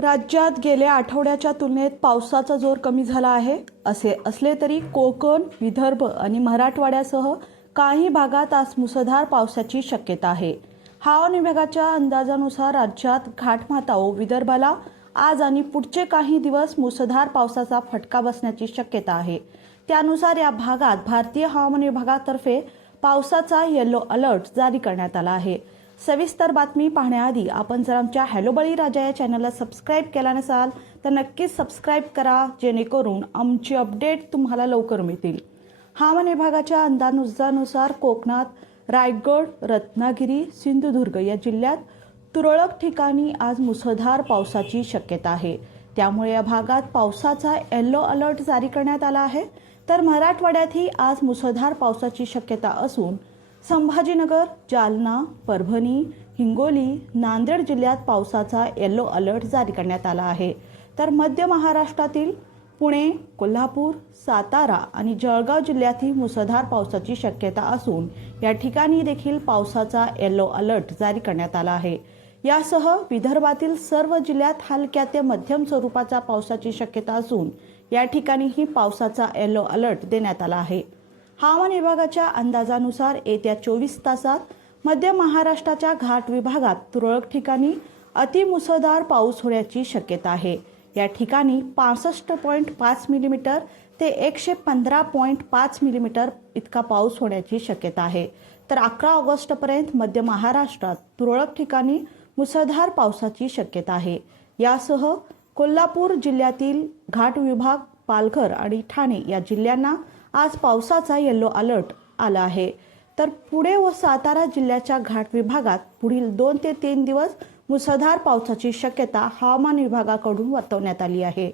राज्यात गेल्या आठवड्याच्या तुलनेत पावसाचा जोर कमी झाला आहे. असे असले तरी कोकण, विदर्भ आणि मराठवाड्यासह काही भागात आज मुसळधार पावसाची शक्यता आहे. हवामान विभागाच्या अंदाजानुसार राज्यात घाटमाथ्यावर विदर्भाला आज आणि पुढचे काही दिवस मुसळधार पावसाचा फटका बसण्याची शक्यता आहे. त्यानुसार या भागात भारतीय हवामान विभागातर्फे पावसाचा येलो अलर्ट जारी करण्यात आला आहे. सविस्तर बातमी पाहण्याआधी आपण जर आमच्या हॅलो बळीराजा या चॅनलला सबस्क्राईब केला नसाल तर नक्कीच सबस्क्राईब करा, जेणेकरून आमची अपडेट तुम्हाला लवकर मिळतील. हवामान विभागाच्या अंदाजानुसार कोकणात रायगड, रत्नागिरी, सिंधुदुर्ग या जिल्ह्यात तुरळक ठिकाणी आज मुसळधार पावसाची शक्यता आहे. त्यामुळे या भागात पावसाचा येलो अलर्ट जारी करण्यात आला आहे. तर मराठवाड्यातही आज मुसळधार पावसाची शक्यता असून संभाजीनगर, जालना, परभणी, हिंगोली, नांदेड जिल्ह्यात पावसाचा येलो अलर्ट जारी करण्यात आला आहे. तर मध्य महाराष्ट्रातील पुणे, कोल्हापूर, सातारा आणि जळगाव जिल्ह्यातही मुसळधार पावसाची शक्यता असून या ठिकाणी देखील पावसाचा येलो अलर्ट जारी करण्यात आला आहे. यासह विदर्भातील सर्व जिल्ह्यात हलक्या ते मध्यम स्वरूपाचा पावसाची शक्यता असून या ठिकाणीही पावसाचा येलो अलर्ट देण्यात आला आहे. हवामान विभागाच्या अंदाजानुसार येत्या 24 तासात मध्य महाराष्ट्राच्या घाट विभागात तुरळक ठिकाणी अतिमुसळधार पाऊस होण्याची शक्यता आहे. या ठिकाणी 65.5 मिलीमीटर ते 115.5 मिलीमीटर इतका पाऊस होण्याची शक्यता आहे. तर 11 ऑगस्टपर्यंत मध्य महाराष्ट्रात तुरळक ठिकाणी मुसळधार पावसाची शक्यता आहे. यासह कोल्हापूर जिल्ह्यातील घाट विभाग, पालघर आणि ठाणे या जिल्ह्यांना आज पावसाचा येलो अलर्ट आला आहे. तर पुणे व सातारा जिल्ह्याच्या घाट विभागात पुढील 2 ते 3 दिवस मुसळधार पावसाची शक्यता हवामान विभागाकडून वर्तवण्यात आली आहे.